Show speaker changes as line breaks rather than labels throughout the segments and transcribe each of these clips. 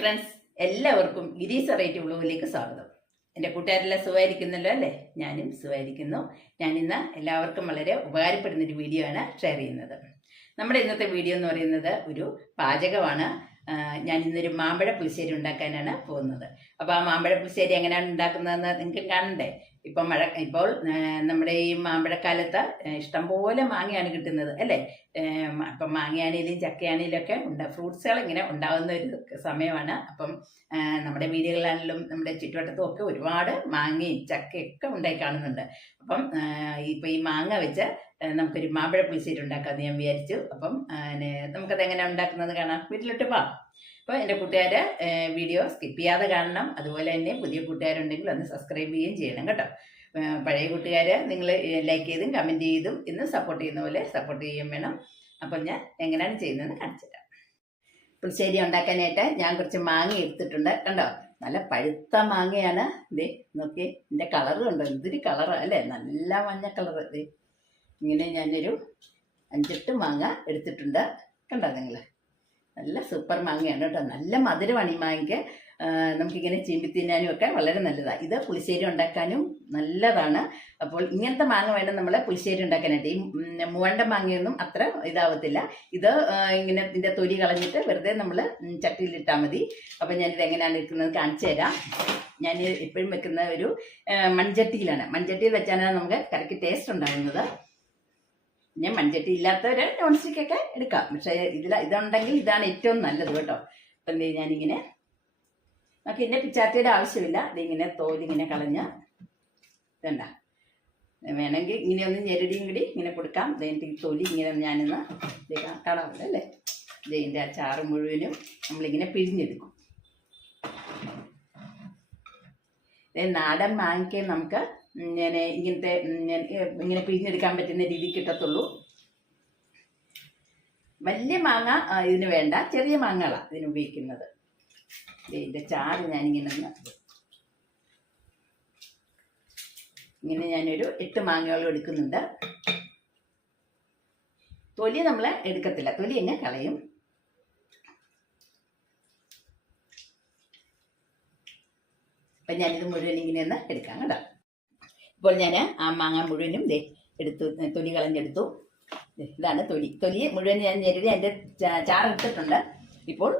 Friends എല്ലാവർക്കും ഗിരീസ് rate വ്ലോഗിലേക്ക് സ്വാഗതം. എന്റെ കൂട്ടുകാരെല്ലാം സുഖമായിരിക്കുന്നല്ലോ അല്ലേ? ഞാനും സുഖമായിരിക്കുന്നു. ഞാനിന്ന് എല്ലാവർക്കും വളരെ ഉപകാരപ്പെടുന്ന ഒരു വീഡിയോ ആണ് ഷെയർ ചെയ്യുന്നത്. നമ്മുടെ ഇന്നത്തെ വീഡിയോ എന്ന് പറയുന്നത് ഒരു പാചകമാണ്. ഞാൻ ഇന്നൊരു മാമ്പഴ പുളിശ്ശേരി ഉണ്ടാക്കാനാണ് പോകുന്നത്. അപ്പോൾ ആ മാമ്പഴ പുളിശ്ശേരി എങ്ങനെയാണ് ഉണ്ടാക്കുന്നതെന്ന് നിങ്ങൾക്ക് കാണണ്ടേ? ഇപ്പം മഴ ഇപ്പോൾ നമ്മുടെ ഈ മാമ്പഴക്കാലത്ത് ഇഷ്ടം ഇഷ്ടംപോലെ മാങ്ങയാണ് കിട്ടുന്നത് അല്ലേ? അപ്പം മാങ്ങയാണേലും ചക്കയാണേലും ഒക്കെ ഉണ്ട്. ഫ്രൂട്ട്സുകൾ ഇങ്ങനെ ഉണ്ടാകുന്ന ഒരു സമയമാണ്. അപ്പം നമ്മുടെ വീടുകളിലാണെങ്കിലും നമ്മുടെ ചുറ്റുവട്ടത്തും ഒക്കെ ഒരുപാട് മാങ്ങയും ചക്കയൊക്കെ ഉണ്ടായി കാണുന്നുണ്ട്. അപ്പം ഇപ്പം ഈ മാങ്ങ വെച്ച് നമുക്ക് നമുക്കൊരു മാമ്പഴ പുളിശ്ശേരി ഉണ്ടാക്കാമെന്ന് ഞാൻ വിചാരിച്ചു. അപ്പം നമുക്കത് എങ്ങനെ ഉണ്ടാക്കുന്നത് കാണാം? വീട്ടിലോട്ട് പോവാം. അപ്പോൾ എന്റെ കൂട്ടുകാർ വീഡിയോ സ്കിപ്പ് ചെയ്യാതെ കാണണം. അതുപോലെ തന്നെ പുതിയ കൂട്ടുകാരുണ്ടെങ്കിൽ ഒന്ന് സബ്സ്ക്രൈബ് ചെയ്യുകയും ചെയ്യണം കേട്ടോ. പഴയ കൂട്ടുകാർ നിങ്ങൾ ലൈക്ക് ചെയ്തും കമന്റ് ചെയ്തും ഇന്ന് സപ്പോർട്ട് ചെയ്യുന്ന പോലെ സപ്പോർട്ട് ചെയ്യുകയും വേണം. അപ്പം ഞാൻ എങ്ങനെയാണ് ചെയ്യുന്നതെന്ന് കാണിച്ചു തരാം. പുളിശ്ശേരി ഉണ്ടാക്കാനായിട്ട് ഞാൻ കുറച്ച് മാങ്ങ എടുത്തിട്ടുണ്ട് കണ്ടോ? നല്ല പഴുത്ത മാങ്ങയാണ്. ഇതേ നോക്കി എന്റെ കളറ് കണ്ടോ? എന്തൊരു കളറാണ് അല്ലേ? നല്ല മഞ്ഞ കളർ ഇതേ ഇങ്ങനെ ഞാനൊരു അഞ്ചെട്ട് മാങ്ങ എടുത്തിട്ടുണ്ട്. കണ്ടോ നിങ്ങൾ നല്ല സൂപ്പർ മാങ്ങയാണ് കേട്ടോ. നല്ല മധുരമാണ് ഈ മാങ്ങയ്ക്ക് നമുക്കിങ്ങനെ ചീമ്പി തിന്നാനും ഒക്കെ വളരെ നല്ലതാണ് ഇത് പുളിശ്ശേരി ഉണ്ടാക്കാനും നല്ലതാണ്. അപ്പോൾ ഇങ്ങനത്തെ മാങ്ങ വേണം നമ്മൾ പുളിശ്ശേരി ഉണ്ടാക്കാനായിട്ട്. ഈ മൂവണ്ട മാങ്ങയൊന്നും അത്ര ഇതാവത്തില്ല. ഇത് ഇങ്ങനെ ഇതിന്റെ തൊലി കളഞ്ഞിട്ട് വെറുതെ നമ്മൾ ചട്ടിയിലിട്ടാൽ മതി. അപ്പോൾ ഞാനിത് എങ്ങനെയാണ് ഇരിക്കുന്നത് കാണിച്ചു തരാം. ഞാൻ എപ്പോഴും വെക്കുന്ന ഒരു മൺചട്ടിയിലാണ്. മൺചട്ടിയിൽ വെച്ചാണ് നമുക്ക് കറിക്ക് ടേസ്റ്റ് ഉണ്ടാകുന്നത്. പിന്നെ മൺചട്ടി ഇല്ലാത്തവർ നോൺ സ്റ്റിക്ക് ഒക്കെ എടുക്കാം. പക്ഷെ ഇതിൽ ഇതുണ്ടെങ്കിൽ ഇതാണ് ഏറ്റവും നല്ലത് കേട്ടോ. അപ്പം എന്ത് ഞാനിങ്ങനെ നമുക്ക് ഇതിന്റെ പിച്ചാത്തിയുടെ ആവശ്യമില്ല. ഇതിങ്ങനെ തോലിങ്ങനെ കളഞ്ഞ് ഇതണ്ട. വേണമെങ്കിൽ ഇങ്ങനെ ഒന്ന് ഞെരടിയും കൂടി ഇങ്ങനെ കൊടുക്കാം. ഇതിന്റെ ഈ തൊലി ഇങ്ങനെ ഞാനിന്ന് ഇത് കാ- കാണാമല്ലോ അല്ലേ? ഇതിന്റെ ആ ചാറ് മുഴുവനും നമ്മളിങ്ങനെ പിഴിഞ്ഞെടുക്കും. നാടൻ മാങ്ങയ്ക്ക് നമുക്ക് ഇങ്ങനെ ഇങ്ങനത്തെ ഞാൻ, ഇങ്ങനെ പിഴിഞ്ഞെടുക്കാൻ പറ്റുന്ന രീതി കിട്ടത്തുള്ളൂ. വലിയ മാങ്ങ ഇതിന് വേണ്ട. ചെറിയ മാങ്ങകളാണ് ഇതിന് ഉപയോഗിക്കുന്നത്. ഇതിന്റെ ചാറ് ഞാനിങ്ങനെ ഇങ്ങനെ ഞാനൊരു എട്ട് മാങ്ങകൾ എടുക്കുന്നുണ്ട്. തൊലി നമ്മൾ എടുക്കത്തില്ല. തൊലി തന്നെ കളയും. അപ്പം ഞാനിത് മുഴുവൻ ഇങ്ങനെ ഒന്ന് എടുക്കാം കേട്ടോ. ഇപ്പോൾ ഞാൻ ആ മാങ്ങ മുഴുവനും ദേ എടുത്തു തൊലി കളഞ്ഞെടുത്തു. ഇതാണ് തൊലി. തൊലി മുഴുവൻ ഞാൻ ഞെരുതി അതിന്റെ ചാറെടുത്തിട്ടുണ്ട് ഇപ്പോൾ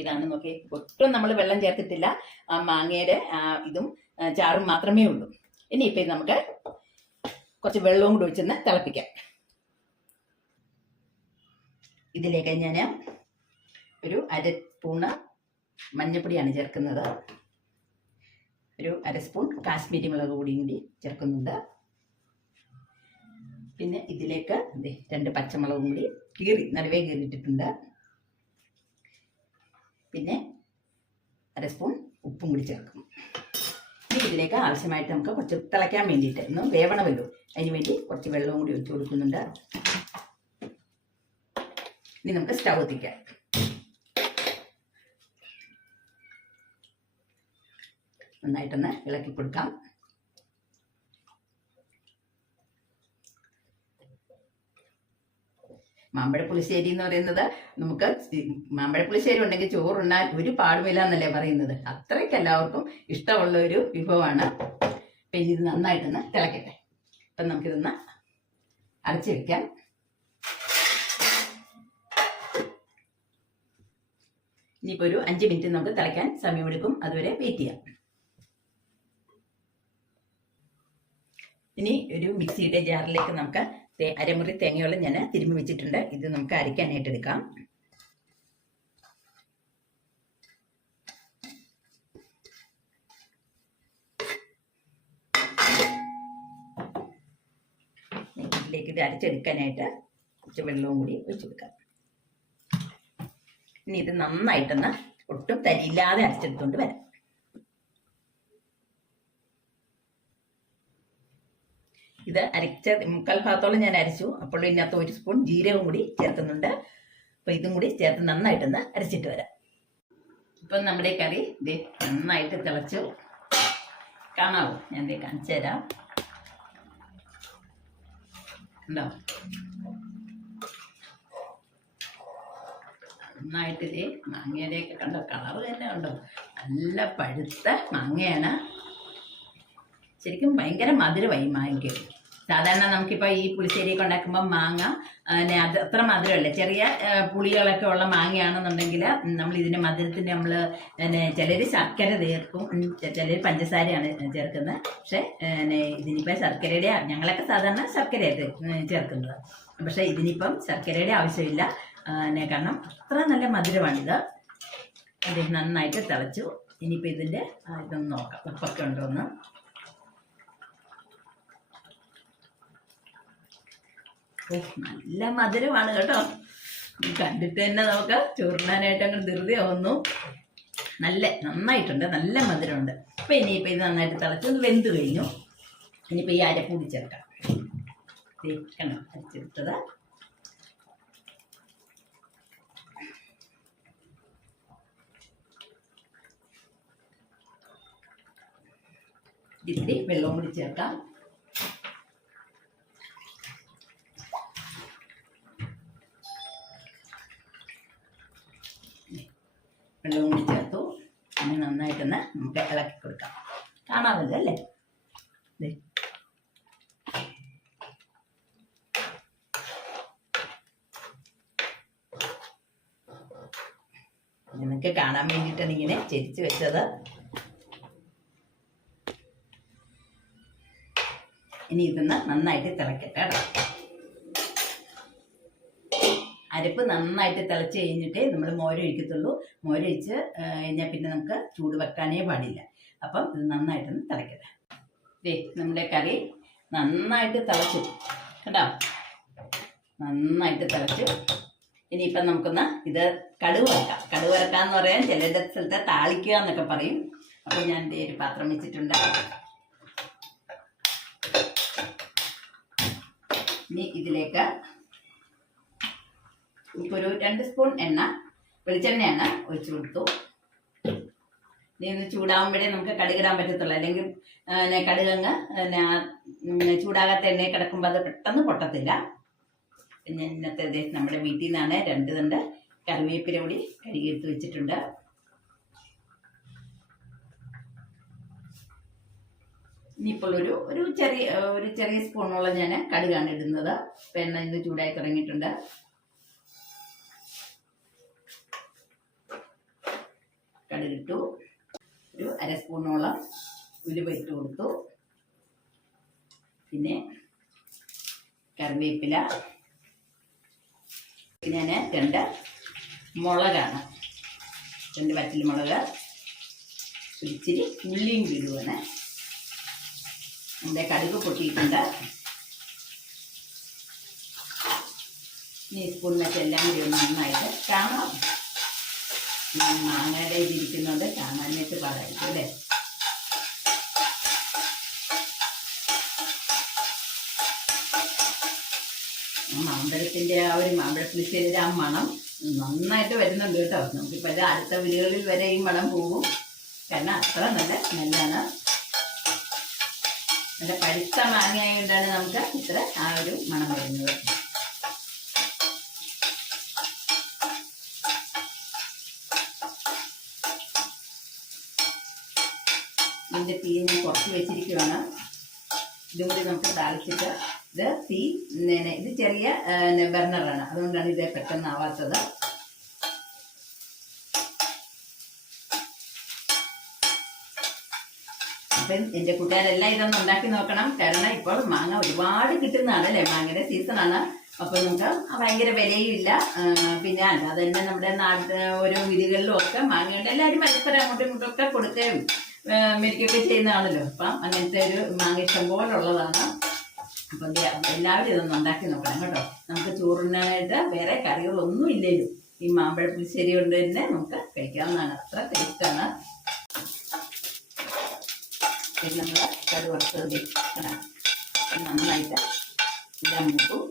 ഇതാണ് നോക്കി. ഒട്ടും നമ്മൾ വെള്ളം ചേർത്തിട്ടില്ല. ആ മാങ്ങയുടെ ഇതും ചാറും മാത്രമേ ഉള്ളൂ. ഇനി ഇപ്പം നമുക്ക് കുറച്ച് വെള്ളവും കൂടി ഒഴിച്ചൊന്ന് തിളപ്പിക്കാം. ഇതിലേക്ക് ഞാൻ ഒരു അര സ്പൂണ് മഞ്ഞൾപ്പൊടിയാണ് ചേർക്കുന്നത്. ഒരു അര സ്പൂൺ കാശ്മീരി മുളക് പൊടിയും കൂടി ചേർക്കുന്നുണ്ട്. പിന്നെ ഇതിലേക്ക് രണ്ട് പച്ചമുളകും കൂടി കീറി നടുവേ കീറിയിട്ടിട്ടുണ്ട്. പിന്നെ അര സ്പൂൺ ഉപ്പും കൂടി ചേർക്കും. ഇതിലേക്ക് ആവശ്യമായിട്ട് നമുക്ക് കുറച്ച് തിളയ്ക്കാൻ വേണ്ടിയിട്ട് ഒന്ന് വേവണമല്ലോ അതിന് വേണ്ടി കുറച്ച് വെള്ളവും കൂടി ഒഴിച്ചു കൊടുക്കുന്നുണ്ട്. ഇനി നമുക്ക് സ്റ്റൗ എത്തിക്കാം. നന്നായിട്ടൊന്ന് ഇളക്കി കൊടുക്കാം. മാമ്പഴ പുളിശ്ശേരി എന്ന് പറയുന്നത് നമുക്ക് മാമ്പഴ പുളിശ്ശേരി ഉണ്ടെങ്കിൽ ചോറുണ്ണാൻ ഒരു പാടുമില്ല എന്നല്ലേ പറയുന്നത്. അത്രയ്ക്ക് എല്ലാവർക്കും ഇഷ്ടമുള്ള ഒരു വിഭവമാണ്. പിന്നെ ഇത് നന്നായിട്ടൊന്ന് തിളക്കട്ടെ. അപ്പം നമുക്കിതൊന്ന് അരച്ച് വെക്കാം. ഇനിയിപ്പോൾ ഒരു അഞ്ച് മിനിറ്റ് നമുക്ക് തിളയ്ക്കാൻ സമയമെടുക്കും. അതുവരെ വെയിറ്റ് ചെയ്യാം. ഇനി ഒരു മിക്സിയുടെ ജാറിലേക്ക് നമുക്ക് അരമുറി തേങ്ങയോളം ഞാൻ തിരുമ്മി വെച്ചിട്ടുണ്ട്. ഇത് നമുക്ക് അരയ്ക്കാനായിട്ട് എടുക്കാം. ഇതിലേക്ക് ഇത് അരച്ചെടുക്കാനായിട്ട് കുറച്ച് വെള്ളവും കൂടി ഒഴിച്ചു കൊടുക്കാം. ഇനി ഇത് നന്നായിട്ടൊന്ന് ഒട്ടും തരിയില്ലാതെ അരച്ചെടുത്തുകൊണ്ട് വരാം. ഇത് അരച്ച മുക്കാൽ ഭാഗത്തോളം ഞാൻ അരച്ചു. അപ്പോൾ ഇതിനകത്ത് ഒരു സ്പൂൺ ജീരകം കൂടി ചേർക്കുന്നുണ്ട്. അപ്പോൾ ഇതും കൂടി ചേർത്ത് നന്നായിട്ടൊന്ന് അരച്ചിട്ട് വരാം. ഇപ്പൊ നമ്മുടെ കറി ഇത് നന്നായിട്ട് തിളച്ചു. കാണാവോ? ഞാൻ ദേ കാണിച്ചു തരാം. ഉണ്ടോ മാങ്ങയുടെ മാങ്ങയുടെയൊക്കെ കണ്ടോ? കളർ തന്നെ കണ്ടോ? നല്ല പഴുത്ത മാങ്ങയാണ്. ശരിക്കും ഭയങ്കര മധുരമായി മാങ്ങയ്ക്ക് സാധാരണ നമുക്കിപ്പോൾ ഈ പുളിശ്ശേരിയൊക്കെ ഉണ്ടാക്കുമ്പോൾ മാങ്ങ അത് അത്ര മധുരമല്ല. ചെറിയ പുളികളൊക്കെ ഉള്ള മാങ്ങയാണെന്നുണ്ടെങ്കിൽ നമ്മൾ ഇതിന്റെ മധുരത്തിന് നമ്മൾ പിന്നെ ചിലർ ശർക്കര ചേർക്കും. ചിലർ പഞ്ചസാരയാണ് ചേർക്കുന്നത്. പക്ഷേ ഇതിനിപ്പോൾ ശർക്കരയുടെ ഞങ്ങളൊക്കെ സാധാരണ ശർക്കരയാണ് ചേർക്കുന്നത്. പക്ഷേ ഇതിനിപ്പം ശർക്കരയുടെ ആവശ്യമില്ല. പിന്നെ കാരണം അത്ര നല്ല മധുരമാണിത്. അത് നന്നായിട്ട് തിളച്ചു. ഇനിയിപ്പോൾ ഇതിന്റെ ഇതൊന്ന് നോക്കാം. ഉപ്പൊക്കെ ഉണ്ടോ എന്ന്. നല്ല മധുരമാണ് കേട്ടോ. കണ്ടിട്ട് തന്നെ നമുക്ക് ചുരുണാനായിട്ട് അങ്ങനെ ധൃതി ധൃതിയാവുന്നു നല്ല നന്നായിട്ടുണ്ട്. നല്ല മധുരമുണ്ട്. അപ്പം ഇനിയിപ്പോൾ ഇത് നന്നായിട്ട് തിളച്ച് വെന്ത് കഴിഞ്ഞു. ഇനിയിപ്പോൾ ഈ അരപ്പൂടി ചേർക്കാം. കണ്ടോ അരച്ചെടുത്തത്. ഇത്തിരി വെള്ളവും കൂടി ചേർക്കാം. വെള്ളവും കൂടി ചേർത്തു. അങ്ങനെ നന്നായിട്ടൊന്ന് നമുക്ക് ഇളക്കി കൊടുക്കാം. കാണാമല്ലോ അല്ലേ. നിങ്ങൾക്ക് കാണാൻ വേണ്ടിയിട്ടാണ് ഇങ്ങനെ ചെരിച്ച് വെച്ചത്. ഇനി ഇതൊന്ന് നന്നായിട്ട് തിളക്കട്ടെ കേട്ടോ. അരപ്പ് നന്നായിട്ട് തിളച്ച് കഴിഞ്ഞിട്ടേ നമ്മൾ മോരൊഴിക്കത്തുള്ളൂ മോരൊഴിച്ച് കഴിഞ്ഞാൽ പിന്നെ നമുക്ക് ചൂട് വെക്കാനേ പാടില്ല. അപ്പം ഇത് നന്നായിട്ടൊന്ന് തിളയ്ക്കട്ടെ ദേ നമ്മുടെ കറി നന്നായിട്ട് തിളച്ചു. കേട്ടോ നന്നായിട്ട് തിളച്ചു. ഇനിയിപ്പം നമുക്കൊന്ന് ഇത് കടുവ് വറക്കാം. കടുവ് വറക്കാന്ന് പറയാൻ ചിലരുടെ സ്ഥലത്തെ താളിക്കുക എന്നൊക്കെ പറയും. അപ്പോൾ ഞാൻ ദേ ഒരു പാത്രം വെച്ചിട്ടുണ്ട്. ഇനി ഇതിലേക്ക് ഒരു രണ്ട് സ്പൂൺ എണ്ണ വെളിച്ചെണ്ണയാണ് ഒഴിച്ചു കൊടുത്തു. ഇനി ചൂടാവുമ്പോഴേ നമുക്ക് കടുകിടാൻ പറ്റത്തുള്ളൂ. അല്ലെങ്കിൽ കടുകങ്ങ് ചൂടാകാത്ത എണ്ണയെ കിടക്കുമ്പോൾ അത് പെട്ടെന്ന് പൊട്ടത്തില്ല. പിന്നെ ഇന്നത്തെ നമ്മുടെ വീട്ടിൽ നിന്നാണ് രണ്ട് തണ്ട് കറിവേപ്പില കൂടി കഴുകിയെടുത്ത് വെച്ചിട്ടുണ്ട്. ഇനിയിപ്പോൾ ഒരു ഒരു ചെറിയ ഒരു ചെറിയ സ്പൂണോളം ഞാൻ കടുകാണ് ഇടുന്നത്. എണ്ണ ഇത് ചൂടായി തുടങ്ങിയിട്ടുണ്ട് കടുകിട്ടു ഒരു അര സ്പൂണോളം ഉലുവ ഇട്ട് കൊടുത്തു. പിന്നെ കറിവേപ്പില. ഞാൻ രണ്ട് മുളകാണ്. രണ്ട് വറ്റൽ മുളക്. ഇച്ചിരി ഉള്ളിയും വിടുവാണ് നമ്മുടെ കടുക് പൊട്ടിയിട്ടുണ്ട്. ഇനി സ്പൂൺ വെച്ചെല്ലാം കൂടി നന്നായിട്ട് കാണാം. മാങ്ങയുടെ ഇതിരിക്കുന്നുണ്ട് കാണാനായിട്ട് പാടായിരിക്കും അല്ലേ? മാമ്പഴത്തിന്റെ ആ ഒരു മാമ്പഴപ്പുളിശ്ശേരിയുടെ ആ മണം നന്നായിട്ട് വരുന്നുണ്ട് കേട്ടോ. നമുക്കിപ്പോൾ ഇത് അടുത്ത വീടുകളിൽ വരെ ഈ മണം പോകും. കാരണം അത്ര നല്ല സ്മെല്ലാണ്. നല്ല പഴുത്ത മാങ്ങയായതുകൊണ്ടാണ് നമുക്ക് ഇത്ര ആ ഒരു മണം വരുന്നത്. ഇതിന്റെ തീ ഞാൻ കുറച്ച് വെച്ചിരിക്കുകയാണ് ഇതും കൂടി നമുക്ക് താളിച്ചിട്ട് ഇത് തീ ഇത് ചെറിയ ബർണറാണ്. അതുകൊണ്ടാണ് ഇത് പെട്ടെന്ന് ആവാത്തത്. അപ്പം എന്റെ കൂട്ടുകാരെല്ലാം ഇതൊന്ന് ഉണ്ടാക്കി നോക്കണം. കാരണം ഇപ്പോൾ മാങ്ങ ഒരുപാട് കിട്ടുന്നതാണ് അല്ലേ? മാങ്ങയുടെ സീസണാണ്. അപ്പോൾ നമുക്ക് ഭയങ്കര വിലയും ഇല്ല പിന്നെ അല്ലാതെ തന്നെ നമ്മുടെ നാട്ടിൽ ഓരോ വീടുകളിലും ഒക്കെ മാങ്ങയുണ്ട്. എല്ലാവരും പരസ്പരം അങ്ങോട്ടും ഇങ്ങോട്ടും ഒക്കെ കൊടുക്കുകയും ആ, ചെയ്യുന്ന ചെയ്യുന്നതാണല്ലോ. അപ്പം അങ്ങനത്തെ ഒരു മാങ്ങ ഇഷ്ടം പോലെ ഉള്ളതാണ് അപ്പം എല്ലാവരും ഇതൊന്ന് ഉണ്ടാക്കി നോക്കണം കേട്ടോ. നമുക്ക് ചോറിനായിട്ട് വേറെ കറികളൊന്നും ഇല്ലല്ലോ. ഈ മാമ്പഴ പുളിശ്ശേരി കൊണ്ട് തന്നെ നമുക്ക് കഴിക്കാവുന്നതാണ്. അത്ര ടേസ്റ്റാണ്. നമ്മൾ കറി വറുത്തത്. നന്നായിട്ട് ഇടാൻ മുട്ടു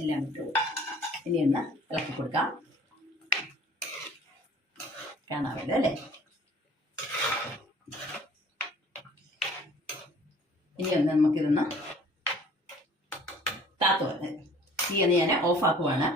എല്ലാം ഇട്ടു ഇനി ഒന്ന് ഇളക്കി കൊടുക്കാം. കാണാമല്ലോ അല്ലേ? ഇനി ഒന്ന് നമുക്കിതൊന്ന് താത്തു വന്ന് തീ ഒന്ന് ഞാൻ ഓഫാക്കുവാണ്.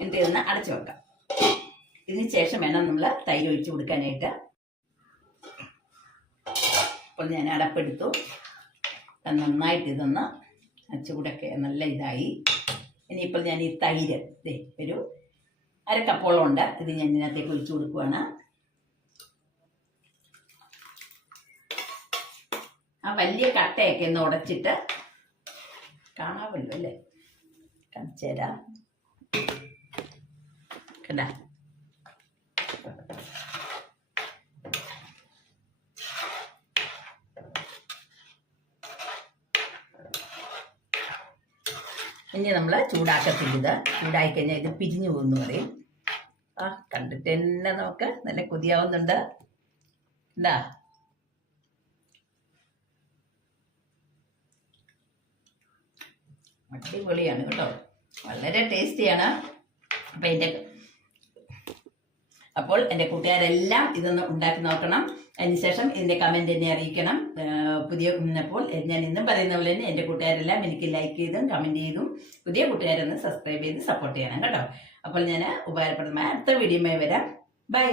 എന്നിട്ട് ഇതൊന്ന് അടച്ചു വെക്കാം. ഇതിന് ശേഷം വേണം നമ്മൾ തൈര് ഒഴിച്ച് കൊടുക്കാനായിട്ട്. അപ്പോൾ ഞാൻ അടപ്പെടുത്തു. നന്നായിട്ട് ഇതൊന്ന് അച്ചുകൂടൊക്കെ നല്ല ഇതായി. ഇനിയിപ്പോൾ ഞാൻ ഈ തൈര് ഒരു കപ്പോളം ഉണ്ട് ഇത് ഞാൻ ഇതിനകത്തേക്ക് ഒഴിച്ചു കൊടുക്കുവാണ്. ആ വലിയ കട്ടയൊക്കെ ഒന്ന് ഉടച്ചിട്ട് കാണാമല്ലോ അല്ലേ? കാണിച്ചു ഇനി നമ്മൾ ചൂടാക്കത്തില്ല ഇത് ചൂടായി കഴിഞ്ഞാൽ ഇത് പിരിഞ്ഞു പോകുന്നു പറയും. ആ കണ്ടിട്ട് തന്നെ നമുക്ക് നല്ല കൊതിയാവുന്നുണ്ട്. എന്താ അടിപൊളിയാണ് കേട്ടോ. വളരെ ടേസ്റ്റിയാണ്. അപ്പം എന്റെ അപ്പോൾ എന്റെ കൂട്ടുകാരെല്ലാം ഇതൊന്ന് ഉണ്ടാക്കി നോക്കണം. അതിനുശേഷം ഇതിന്റെ കമന്റ് എന്നെ അറിയിക്കണം. പുതിയ അപ്പോൾ ഞാൻ ഇന്നും പറയുന്ന പോലെ തന്നെ എന്റെ കൂട്ടുകാരെല്ലാം എനിക്ക് ലൈക്ക് ചെയ്തും കമന്റ് ചെയ്തും പുതിയ കൂട്ടുകാരൊന്ന് സബ്സ്ക്രൈബ് ചെയ്ത് സപ്പോർട്ട് ചെയ്യണം കേട്ടോ. അപ്പോൾ ഞാൻ ഉപകാരപ്രദമായ അടുത്ത വീഡിയോയുമായി വരാം. ബൈ